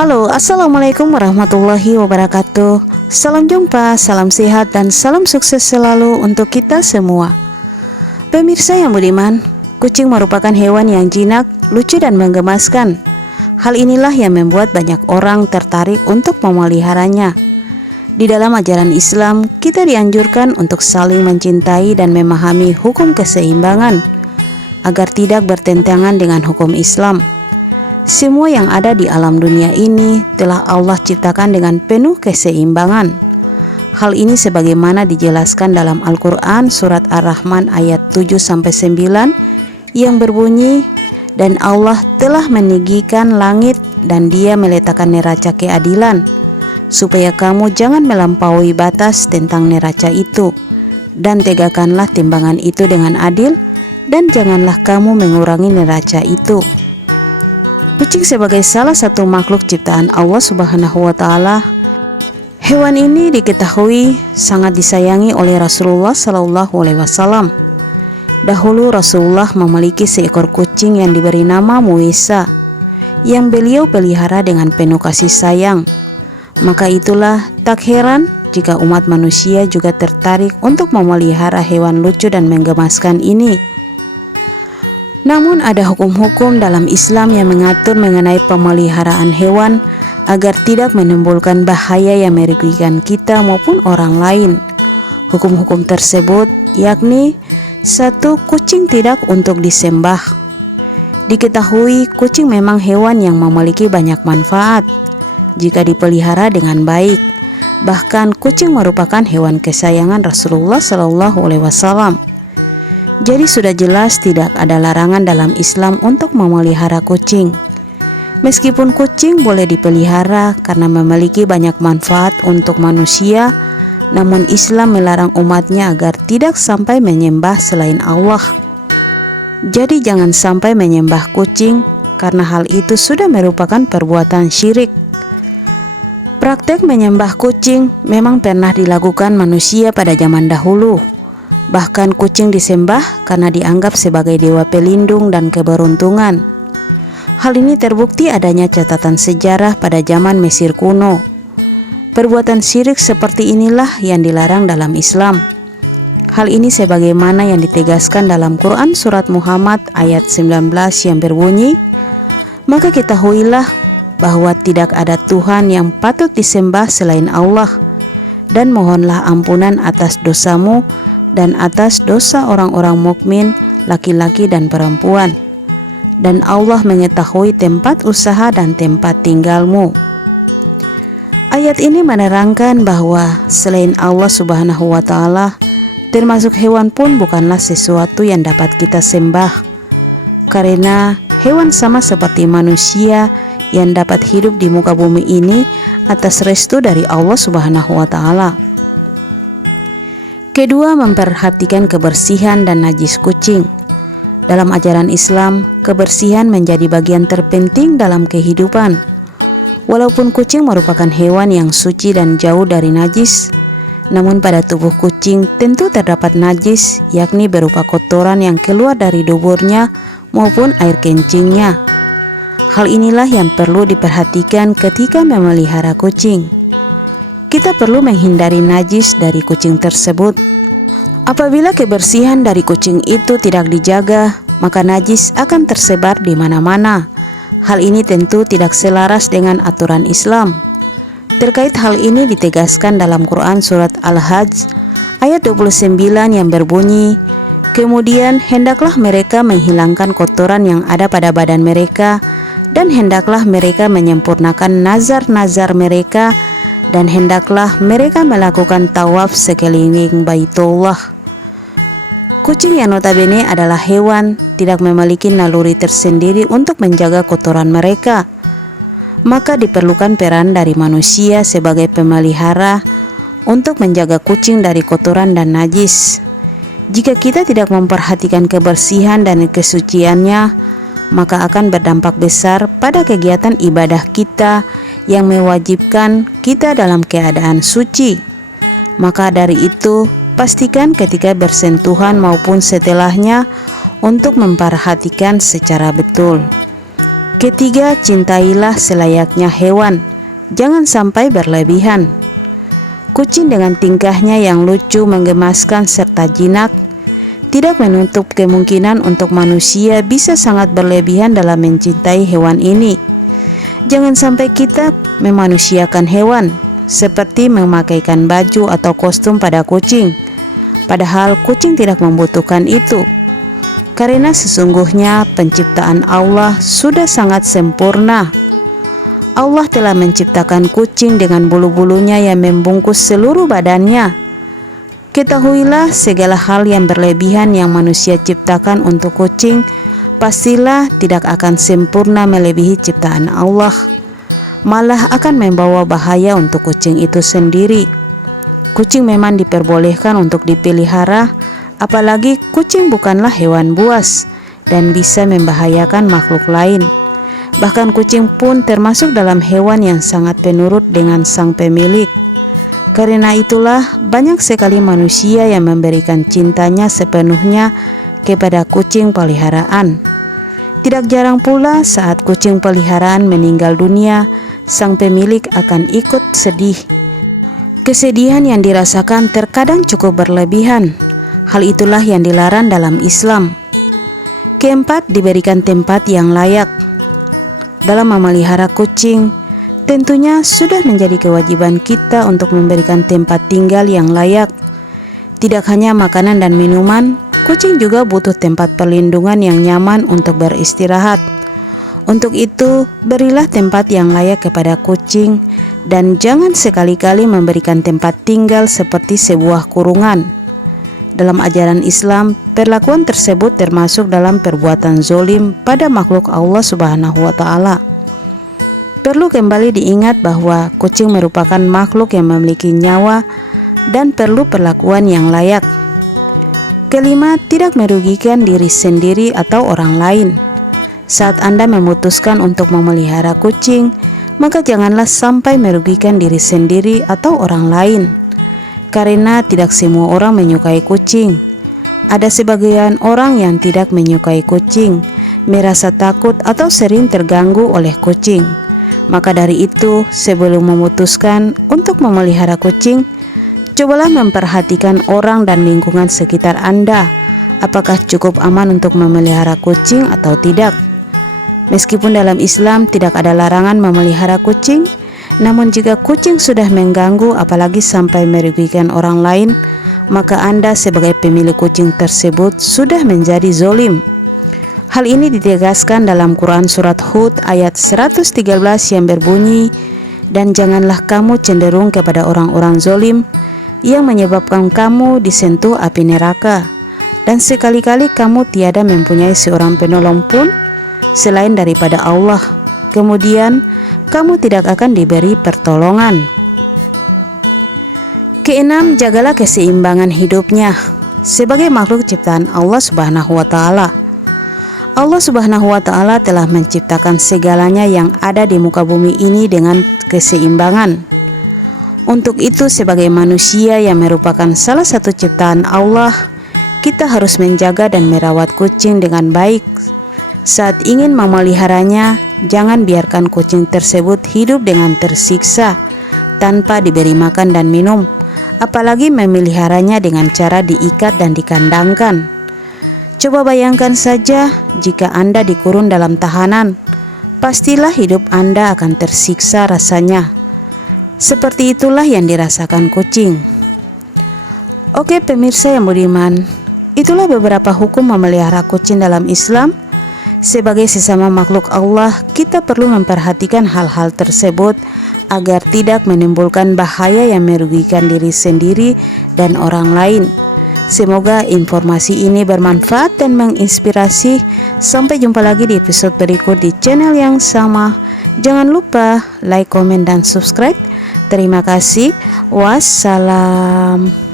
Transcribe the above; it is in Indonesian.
Halo, Assalamualaikum warahmatullahi wabarakatuh. Salam jumpa, salam sehat, dan salam sukses selalu untuk kita semua. Pemirsa yang budiman, kucing merupakan hewan yang jinak, lucu, dan menggemaskan. Hal inilah yang membuat banyak orang tertarik untuk memeliharanya. Di dalam ajaran Islam, kita dianjurkan untuk saling mencintai dan memahami hukum keseimbangan Agar tidak bertentangan dengan hukum Islam semua yang ada di alam dunia ini telah Allah ciptakan dengan penuh keseimbangan. Hal ini sebagaimana dijelaskan dalam Al-Qur'an surat Ar-Rahman ayat 7 sampai 9 yang berbunyi dan Allah telah meninggikan langit dan dia meletakkan neraca keadilan supaya kamu jangan melampaui batas tentang neraca itu dan tegakkanlah timbangan itu dengan adil dan janganlah kamu mengurangi neraca itu. Kucing sebagai salah satu makhluk ciptaan Allah Subhanahu wa taala Hewan ini diketahui sangat disayangi oleh Rasulullah Shallallahu alaihi wasallam. Dahulu Rasulullah memiliki seekor kucing yang diberi nama Muisa yang beliau pelihara dengan penuh kasih sayang. Maka itulah tak heran jika umat manusia juga tertarik untuk memelihara hewan lucu dan menggemaskan ini. Namun ada hukum-hukum dalam Islam yang mengatur mengenai pemeliharaan hewan agar tidak menimbulkan bahaya yang merugikan kita maupun orang lain. Hukum-hukum tersebut yakni satu kucing tidak untuk disembah. Diketahui kucing memang hewan yang memiliki banyak manfaat jika dipelihara dengan baik. Bahkan kucing merupakan hewan kesayangan Rasulullah Shallallahu Alaihi Wasallam. Jadi sudah jelas tidak ada larangan dalam Islam untuk memelihara kucing. Meskipun kucing boleh dipelihara karena memiliki banyak manfaat untuk manusia, namun Islam melarang umatnya agar tidak sampai menyembah selain Allah. Jadi jangan sampai menyembah kucing karena hal itu sudah merupakan perbuatan syirik. Praktek menyembah kucing memang pernah dilakukan manusia pada zaman dahulu. Bahkan kucing disembah karena dianggap sebagai dewa pelindung dan keberuntungan. Hal ini terbukti adanya catatan sejarah pada zaman Mesir kuno. Perbuatan syirik seperti inilah yang dilarang dalam Islam. Hal ini sebagaimana yang ditegaskan dalam Quran Surat Muhammad ayat 19 yang berbunyi, Maka ketahuilah bahwa tidak ada Tuhan yang patut disembah selain Allah, dan mohonlah ampunan atas dosamu dan atas dosa orang-orang mukmin laki-laki dan perempuan. Dan Allah mengetahui tempat usaha dan tempat tinggalmu. Ayat ini menerangkan bahwa selain Allah Subhanahu wa taala, termasuk hewan pun bukanlah sesuatu yang dapat kita sembah. Karena hewan sama seperti manusia yang dapat hidup di muka bumi ini atas restu dari Allah Subhanahu wa taala. Kedua, memperhatikan kebersihan dan najis kucing. Dalam ajaran Islam, kebersihan menjadi bagian terpenting dalam kehidupan. Walaupun kucing merupakan hewan yang suci dan jauh dari najis, namun pada tubuh kucing tentu terdapat najis, yakni berupa kotoran yang keluar dari duburnya maupun air kencingnya. Hal inilah yang perlu diperhatikan ketika memelihara kucing kita perlu menghindari najis dari kucing tersebut. Apabila kebersihan dari kucing itu tidak dijaga, maka najis akan tersebar di mana-mana. Hal ini tentu tidak selaras dengan aturan Islam. Terkait hal ini ditegaskan dalam Quran surat Al-Hajj ayat 29 yang berbunyi, Kemudian hendaklah mereka menghilangkan kotoran yang ada pada badan mereka dan hendaklah mereka menyempurnakan nazar-nazar mereka dan hendaklah mereka melakukan tawaf sekeliling Baitullah. Kucing yang notabene adalah hewan tidak memiliki naluri tersendiri untuk menjaga kotoran mereka. Maka diperlukan peran dari manusia sebagai pemelihara untuk menjaga kucing dari kotoran dan najis. Jika kita tidak memperhatikan kebersihan dan kesuciannya, maka akan berdampak besar pada kegiatan ibadah kita yang mewajibkan kita dalam keadaan suci. Maka dari itu, pastikan ketika bersentuhan maupun setelahnya untuk memperhatikan secara betul. Ketiga, cintailah selayaknya hewan, jangan sampai berlebihan. Kucing dengan tingkahnya yang lucu, menggemaskan, serta jinak tidak menutup kemungkinan untuk manusia bisa sangat berlebihan dalam mencintai hewan ini. Jangan sampai kita memanusiakan hewan, seperti memakaikan baju atau kostum pada kucing, padahal kucing tidak membutuhkan itu karena sesungguhnya penciptaan Allah sudah sangat sempurna. Allah telah menciptakan kucing dengan bulu-bulunya yang membungkus seluruh badannya. Ketahuilah segala hal yang berlebihan yang manusia ciptakan untuk kucing pastilah tidak akan sempurna melebihi ciptaan Allah. Malah akan membawa bahaya untuk kucing itu sendiri. Kucing memang diperbolehkan untuk dipelihara Apalagi kucing bukanlah hewan buas dan bisa membahayakan makhluk lain. Bahkan kucing pun termasuk dalam hewan yang sangat penurut dengan sang pemilik. Karena itulah banyak sekali manusia yang memberikan cintanya sepenuhnya kepada kucing peliharaan. Tidak jarang pula saat kucing peliharaan meninggal dunia, sang pemilik akan ikut sedih. Kesedihan yang dirasakan terkadang cukup berlebihan, Hal itulah yang dilarang dalam Islam. Keempat, diberikan tempat yang layak. Dalam memelihara kucing, tentunya sudah menjadi kewajiban kita untuk memberikan tempat tinggal yang layak. Tidak hanya makanan dan minuman, kucing juga butuh tempat perlindungan yang nyaman untuk beristirahat. Untuk itu, berilah tempat yang layak kepada kucing dan jangan sekali-kali memberikan tempat tinggal seperti sebuah kurungan. Dalam ajaran Islam, perlakuan tersebut termasuk dalam perbuatan zolim pada makhluk Allah Subhanahu wa Ta'ala. Perlu kembali diingat bahwa kucing merupakan makhluk yang memiliki nyawa dan perlu perlakuan yang layak. Kelima, tidak merugikan diri sendiri atau orang lain. Saat Anda memutuskan untuk memelihara kucing, maka janganlah sampai merugikan diri sendiri atau orang lain karena tidak semua orang menyukai kucing. Ada sebagian orang yang tidak menyukai kucing, merasa takut atau sering terganggu oleh kucing. Maka dari itu, sebelum memutuskan untuk memelihara kucing, cobalah memperhatikan orang dan lingkungan sekitar Anda. Apakah cukup aman untuk memelihara kucing atau tidak? Meskipun dalam Islam tidak ada larangan memelihara kucing, namun jika kucing sudah mengganggu apalagi sampai merugikan orang lain, maka Anda sebagai pemilik kucing tersebut sudah menjadi zolim. Hal ini ditegaskan dalam Quran Surat Hud ayat 113 yang berbunyi, Dan janganlah kamu cenderung kepada orang-orang zolim yang menyebabkan kamu disentuh api neraka. Dan sekali-kali kamu tiada mempunyai seorang penolong pun selain daripada Allah. Kemudian, kamu tidak akan diberi pertolongan. Keenam, jagalah keseimbangan hidupnya sebagai makhluk ciptaan Allah Subhanahu wa taala. Allah Subhanahu wa taala telah menciptakan segalanya yang ada di muka bumi ini dengan keseimbangan. Untuk itu sebagai manusia yang merupakan salah satu ciptaan Allah, kita harus menjaga dan merawat kucing dengan baik. Saat ingin memeliharanya, Jangan biarkan kucing tersebut hidup dengan tersiksa tanpa diberi makan dan minum, apalagi memeliharanya dengan cara diikat dan dikandangkan. Coba bayangkan saja jika Anda dikurung dalam tahanan, pastilah hidup Anda akan tersiksa rasanya. Seperti itulah yang dirasakan kucing. Oke pemirsa yang budiman, itulah beberapa hukum memelihara kucing dalam Islam sebagai sesama makhluk Allah, kita perlu memperhatikan hal-hal tersebut agar tidak menimbulkan bahaya yang merugikan diri sendiri dan orang lain. Semoga informasi ini bermanfaat dan menginspirasi. Sampai jumpa lagi di episode berikut di channel yang sama. Jangan lupa like, komen, dan subscribe. Terima kasih. Wassalam.